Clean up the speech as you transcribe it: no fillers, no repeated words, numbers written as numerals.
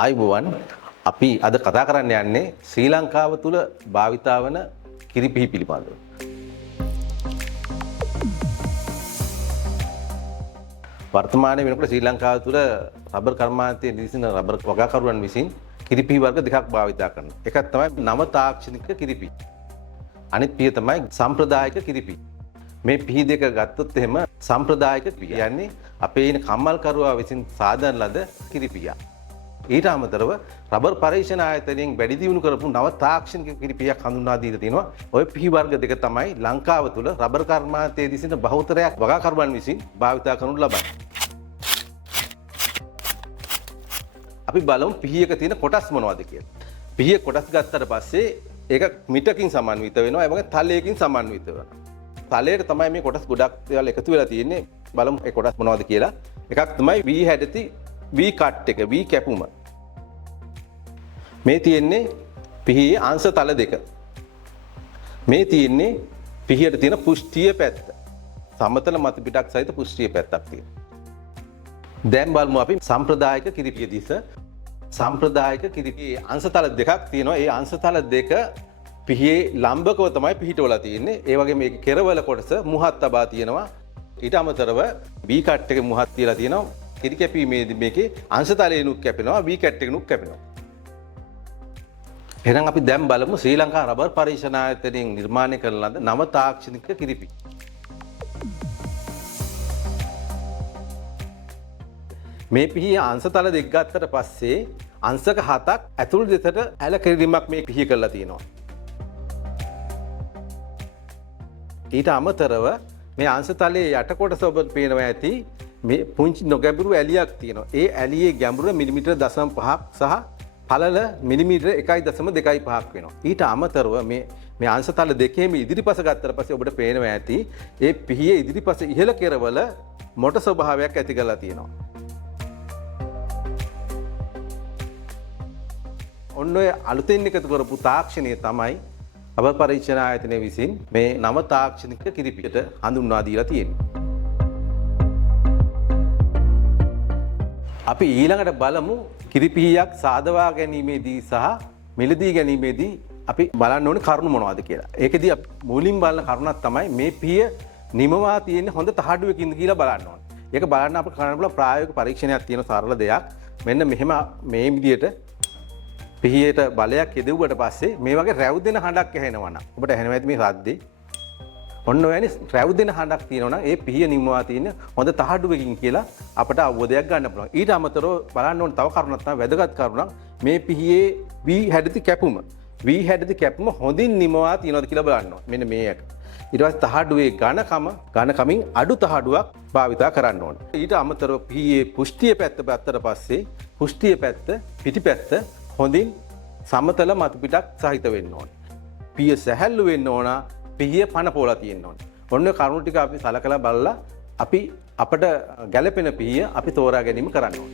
ආයුබෝවන් අපි අද කතා කරන්න යන්නේ ශ්‍රී ලංකාව තුල භාවිතා වන කිරිපිහි පිළිබඳව. වර්තමානයේ වෙනකොට ශ්‍රී ලංකාව තුල රබර් කර්මාන්තයේ නිදිසින රබර් වගාකරුවන් විසින් කිරිපිහි වර්ග දෙකක් භාවිතා කරනවා. එකක් තමයි නව තාක්ෂණික කිරිපිහි. අනිත් පිය තමයි සම්ප්‍රදායික කිරිපිහි. මේ පිහි දෙක ගත්තොත් එහෙම සම්ප්‍රදායික කියන්නේ අපේ ඉන කම්මල්කරුවා විසින් සාදන ලද කිරිපිහිය. ඊට අමතරව රබර් පරීක්ෂණ ආයතනයෙන් වැඩි දියුණු කරපු නව තාක්ෂණික කිරිපිහියක් හඳුන්වා දීලා තිනවා. ওই පිහි වර්ග දෙක තමයි ලංකාව තුල රබර් කර්මාන්තයේ දිසින බහුතරයක් වගාකරුවන් විසින් භාවිතා කරනු ලබන්නේ. අපි බලමු පිහියක තියෙන කොටස් මොනවද කියලා. පිහිය කොටස් ගත්තට පස්සේ ඒක මිටකින් සමන්විත වෙනවා. ඒ වගේ තලයකින් සමන්විත වෙනවා. තලයට තමයි මේ කොටස් ගොඩක් දේවල් එකතු වෙලා තියෙන්නේ. බලමු ඒ කොටස් මොනවද කියලා. එකක් තමයි V හැඩති V කට් එක V කැපුම. මේ තියෙන්නේ පිහියේ අංශ තල දෙක. මේ තියෙන්නේ පිහියට තියෙන පුෂ්ඨීය පැත්ත. සමතල මත පිටක් සහිත පුෂ්ඨීය පැත්තක් තියෙනවා. දැන් බලමු අපි සම්ප්‍රදායික කිරිපිය දිස. සම්ප්‍රදායික කිරිපියේ අංශතල දෙකක් තියෙනවා. ඒ අංශතල දෙක පිහියේ ලම්බකව තමයි පිහිටවලා තියෙන්නේ. ඒ වගේ මේක කෙරවල කොටස මුහත් තබා තියෙනවා. ඊට අමතරව V කට් එකේ මුහත් තියලා තියෙනවා. කිරි කැපීමේදී මේකේ අංශතලයනුත් කැපෙනවා V කට් එකනුත් කැපෙනවා. එහෙනම් අපි දැන් බලමු ශ්‍රී ලංකා රබර් පරීක්ෂණ ආයතනයෙන් නිර්මාණය කරන ලද නව තාක්ෂණික කිරිපිහි. මේ පිහියේ අංශතල දෙක ගත්තට පස්සේ අංශක 7ක් ඇතුළු දෙසට ඇල කිරීමක් මේ පිහිය කරලා තියෙනවා. ඊට අමතරව මේ අංශතලයේ යට කොටස ඔබට පේනවා ඇති මේ පුංචි නොගැඹුරු ඇලියක් තියෙනවා. ඒ ඇලියේ ගැඹුර මිලිමීටර 0.5ක් සහ පළල මිලිමීටර 1.25ක් වෙනවා. ඊට අමතරව මේ අංශතල දෙකේම ඉදිරිපස ගත්තට පස්සේ ඔබට පේනවා ඇති ඒ පිහියේ ඉදිරිපස ඉහළ කෙරවල මොට ස්වභාවයක් ඇති කරලා තියෙනවා. ඔන්න ඔය අලුතෙන් එකතු කරපු තාක්ෂණය තමයි රබර් පරීක්ෂණ ආයතනය විසින් මේ නව තාක්ෂණික කිරිපියට හඳුන්වා දීලා තියෙන්නේ. අපි ඊළඟට බලමු කිරිපිහියක් සාදවා ගැනීමේදී සහ මිලදී ගැනීමේදී අපි බලන්න ඕනේ කරුණු මොනවද කියලා. ඒකෙදී මුලින් බලන කරුණක් තමයි මේ පිහිය නිමවා තියෙන්නේ හොඳ තහඩුවකින්ද කියලා බලන්න ඕනේ. ඒක බලන්න අපිට කරන්න පුළුවන් ප්‍රායෝගික පරීක්ෂණයක් තියෙන සරල දෙයක්. මෙන්න මෙහෙම මේ විදියට පිහියට බලයක් යෙදුවට පස්සේ මේ වගේ රැව් දෙන හඬක් ඇහෙනවා නම් ඔබට ඇහෙනවා ඇති මේ සද්දේ. ඔන්න ඔයනේ රැව් දෙන හඬක් තියෙනවා නම් ඒ පිහිය නිමවා තියෙන හොඳ තහඩුවකින් කියලා අපට අවබෝධයක් ගන්න පුළුවන්. ඊට අමතරව බලන්න ඕන තව කරුණක් තමයි වැදගත් කරුණක් මේ පිහියේ V හැඩති කැපුම. V හැඩති කැපුම හොඳින් නිමවා තියෙනවද කියලා බලන්න ඕන. මෙන්න මේ එක. ඊට පස්සේ තහඩුවේ ඝනකමින් අඩු තහඩුවක් භාවිතා කරන්න ඕන. ඊට අමතරව පිහියේ පුෂ්ඨීය පැත්ත ගත්තට පස්සේ පුෂ්ඨීය පැත්ත පිටිපැත්ත හොඳින් සමතල මතු පිටක් සහිත වෙන්න ඕන. පිය සැහැල්ලු වෙන්න ඕන. පිහිය පන පොලා තියෙන්න ඕන. ඔන්න කරුණු ටික අපි සලකලා බලලා අපි අපට ගැළපෙන පිහිය අපි තෝරා ගැනීම කරන්න ඕන.